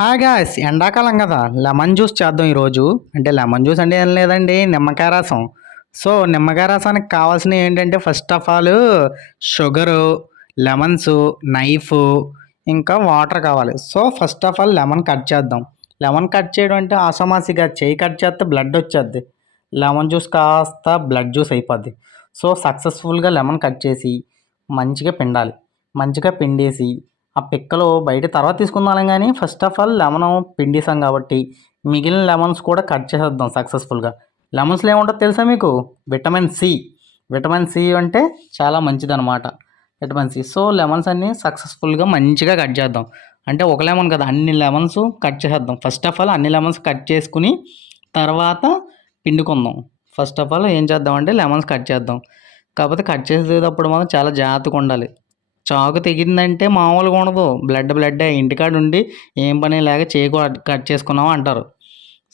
Hi guys, ఎండాకాలం కదా lemon juice చేద్దాం ఈరోజు. అంటే లెమన్ జ్యూస్ అంటే ఏం లేదండి, నిమ్మకాయ రసం. సో నిమ్మకాయ రసానికి కావాల్సినవి ఏంటంటే first of all sugar, lemons, knife, ఇంకా వాటర్ కావాలి. So first of all lemon cut చేద్దాం. లెమన్ కట్ చేయడం అంటే ఆసమాసిగా చేయి కట్ చేస్తే బ్లడ్ వచ్చేద్ది. లెమన్ జ్యూస్ కాస్త బ్లడ్ జ్యూస్ అయిపోద్ది. సో సక్సెస్ఫుల్గా లెమన్ కట్ చేసి మంచిగా పిండాలి. మంచిగా పిండేసి ఆ పిక్కలు బయట తర్వాత తీసుకుందాం కానీ ఫస్ట్ ఆఫ్ ఆల్ లెమన్ పిండేసాం కాబట్టి మిగిలిన లెమన్స్ కూడా కట్ చేసేద్దాం సక్సెస్ఫుల్గా. లెమన్స్లో ఏముంటుందో తెలుసా మీకు? Vitamin C. విటమిన్ సి అంటే చాలా మంచిదన్నమాట, విటమిన్ సి. సో లెమన్స్ అన్నీ సక్సెస్ఫుల్గా మంచిగా కట్ చేద్దాం. అంటే ఒక లెమన్ కదా, అన్ని లెమన్స్ కట్ చేసేద్దాం. ఫస్ట్ ఆఫ్ ఆల్ అన్ని లెమన్స్ కట్ చేసుకుని తర్వాత పిండుకుందాం. ఫస్ట్ ఆఫ్ ఆల్ ఏం చేద్దామంటే లెమన్స్ కట్ చేద్దాం. కాకపోతే కట్ చేసేటప్పుడు మాత్రం చాలా జాగ్రత్తగా ఉండాలి. చాకు తెగిందంటే మామూలుగా ఉండదు, బ్లడ్ బ్లడ్డే. ఇంటికాడ ఉండి ఏం పని లేక చేయి కట్ చేసుకున్నాం అంటారు.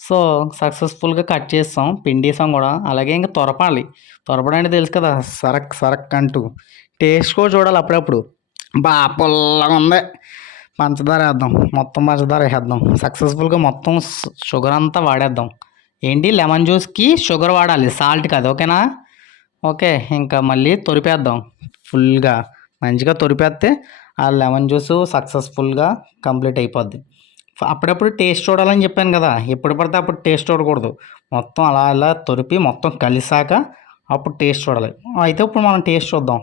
సో సక్సెస్ఫుల్గా కట్ చేస్తాం, పిండేసాం కూడా. అలాగే ఇంకా తొరపాలి. తొరపడానికి తెలుసు కదా, సరక్ సరక్ అంటూ. టేస్ట్ కూడా చూడాలి అప్పుడప్పుడు. పుల్లగా ఉంది. పంచదార వేద్దాం, మొత్తం పంచదార వేసేద్దాం. సక్సెస్ఫుల్గా మొత్తం షుగర్ అంతా వాడేద్దాం. ఏంటి, లెమన్ జ్యూస్కి షుగర్ వాడాలి, సాల్ట్ కాదు. ఓకేనా? ఓకే. ఇంకా మళ్ళీ తొరిపేద్దాం ఫుల్గా. మంచిగా తొరిపేస్తే ఆ లెమన్ జ్యూస్ సక్సెస్ఫుల్గా కంప్లీట్ అయిపోద్ది. అప్పుడప్పుడు టేస్ట్ చూడాలని చెప్పాను కదా, ఎప్పుడు పడితే అప్పుడు టేస్ట్ చూడకూడదు. మొత్తం అలా అలా తొరిపి మొత్తం కలిసాక అప్పుడు టేస్ట్ చూడాలి. అయితే ఇప్పుడు మనం టేస్ట్ చూద్దాం.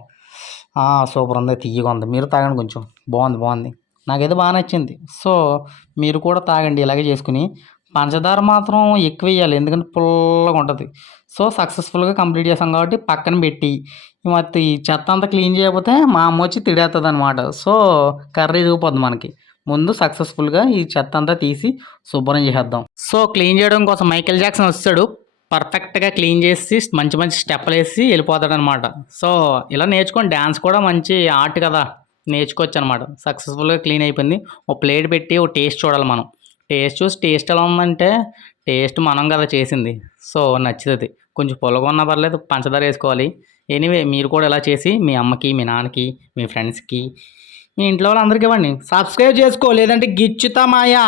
సూపర్ ఉంది, తీయగా ఉంది. మీరు తాగండి కొంచెం. బాగుంది బాగుంది, నాకైతే బాగా నచ్చింది. సో మీరు కూడా తాగండి ఇలాగే చేసుకుని. పంచదార మాత్రం ఎక్కువ వేయాలి, ఎందుకంటే పుల్లగా ఉంటుంది. సో సక్సెస్ఫుల్గా కంప్లీట్ చేసాం కాబట్టి పక్కన పెట్టి మొత్తం ఈ చెత్త అంతా క్లీన్ చేయకపోతే మా అమ్మ వచ్చి తిడేస్తుంది అనమాట. సో కర్రీ చూపోద్ది మనకి. ముందు సక్సెస్ఫుల్గా ఈ చెత్త అంతా తీసి శుభ్రం చేసేద్దాం. సో క్లీన్ చేయడం కోసం మైకేల్ జాక్సన్ వస్తాడు, పర్ఫెక్ట్గా క్లీన్ చేసి మంచి మంచి స్టెప్పులు వేసి వెళ్ళిపోతాడు అనమాట. సో ఇలా నేర్చుకొని డ్యాన్స్ కూడా మంచి ఆర్ట్ కదా, నేర్చుకోవచ్చు అనమాట. సక్సెస్ఫుల్గా క్లీన్ అయిపోయింది. ఒక ప్లేట్ పెట్టి ఒక టేస్ట్ చూడాలి మనం. టేస్ట్ చూసి టేస్ట్ ఎలా ఉందంటే, టేస్ట్ మనం కదా చేసింది. సో నచ్చుతుంది. కొంచెం పుల్లగా ఉన్నా పర్లేదు, పంచదార వేసుకోవాలి. ఎనీవే మీరు కూడా ఇలా చేసి మీ అమ్మకి, మీ నాన్నకి, మీ ఫ్రెండ్స్కి, మీ ఇంట్లో వాళ్ళందరికీ ఇవ్వండి. సబ్స్క్రైబ్ చేసుకో, లేదంటే గిచ్చుతా మాయా.